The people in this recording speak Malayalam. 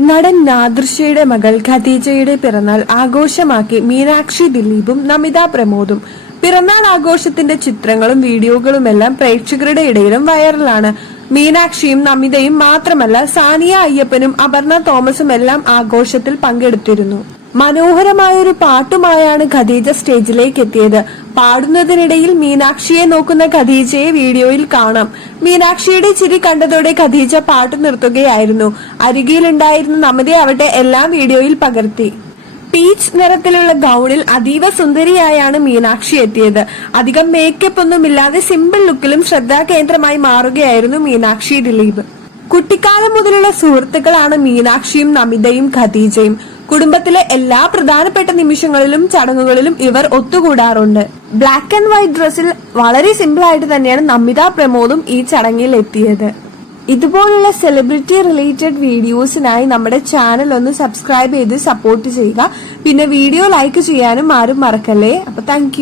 നടൻ നാദിർഷയുടെ മകൾ ഖദീജയുടെ പിറന്നാൾ ആഘോഷമാക്കി മീനാക്ഷി ദിലീപും നമിത പ്രമോദും. പിറന്നാൾ ആഘോഷത്തിന്റെ ചിത്രങ്ങളും വീഡിയോകളുമെല്ലാം പ്രേക്ഷകരുടെ ഇടയിലും വൈറലാണ്. മീനാക്ഷിയും നമിതയും മാത്രമല്ല, സാനിയ അയ്യപ്പനും അപർണ തോമസും എല്ലാം ആഘോഷത്തിൽ പങ്കെടുത്തിരുന്നു. മനോഹരമായൊരു പാട്ടുമായാണ് ഖദീജ സ്റ്റേജിലേക്ക് എത്തിയത്. പാടുന്നതിനിടയിൽ മീനാക്ഷിയെ നോക്കുന്ന ഖദീജയെ വീഡിയോയിൽ കാണാം. മീനാക്ഷിയുടെ ചിരി കണ്ടതോടെ ഖദീജ പാട്ട് നിർത്തുകയായിരുന്നു. അരികിലുണ്ടായിരുന്ന നമിതയാവട്ടെ എല്ലാം വീഡിയോയിൽ പകർത്തി. പീച്ച് നിറത്തിലുള്ള ഗൗണിൽ അതീവ സുന്ദരിയായാണ് മീനാക്ഷി എത്തിയത്. അധികം മേക്കപ്പ് ഒന്നുമില്ലാതെ സിമ്പിൾ ലുക്കിലും ശ്രദ്ധാകേന്ദ്രമായി മാറുകയായിരുന്നു മീനാക്ഷി ദിലീപ്. കുട്ടിക്കാലം മുതലുള്ള സുഹൃത്തുക്കളാണ് മീനാക്ഷിയും നമിതയും ഖദീജയും. കുടുംബത്തിലെ എല്ലാ പ്രധാനപ്പെട്ട നിമിഷങ്ങളിലും ചടങ്ങുകളിലും ഇവർ ഒത്തുകൂടാറുണ്ട്. ബ്ലാക്ക് ആൻഡ് വൈറ്റ് ഡ്രസ്സിൽ വളരെ സിമ്പിൾ ആയിട്ട് തന്നെയാണ് നമിത പ്രമോദും ഈ ചടങ്ങിൽ എത്തിയത്. ഇതുപോലുള്ള സെലിബ്രിറ്റി റിലേറ്റഡ് വീഡിയോസിനായി നമ്മുടെ ചാനൽ ഒന്ന് സബ്സ്ക്രൈബ് ചെയ്ത് സപ്പോർട്ട് ചെയ്യുക. പിന്നെ വീഡിയോ ലൈക്ക് ചെയ്യാനും ആരും മറക്കല്ലേ. അപ്പൊ താങ്ക്